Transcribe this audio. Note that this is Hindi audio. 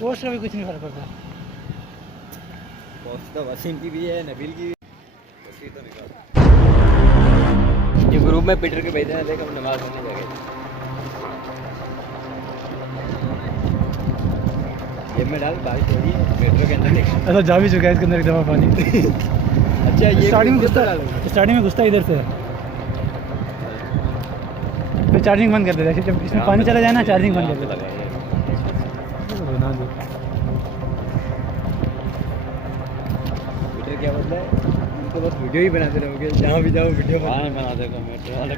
पोस्ट का भी कुछ नहीं फर्क पड़ता। पोस्ट तो वसीम की भी है, नबील की भी। तस्वीर तो निकाल ये ग्रुप में पीटर के भेजे हैं, देख हम नमाज पढ़ने जा गए। ये में डाल बारिश हो रही है मेट्रो के अंदर। ऐसा जा भी चुका है इसके अंदर एक दफ़ा पानी। अच्छा ये स्टार्टिंग में घुसता इधर से, फिर चार्जिंग बंद कर देता है। जब इसमें पानी चला जाए ना चार्जिंग बंद कर देता है। पीटर क्या बोलता है, उनको बस वीडियो ही बनाते रहोगे, जहाँ भी जाओ वीडियो बना देगा मेट्रो वाला।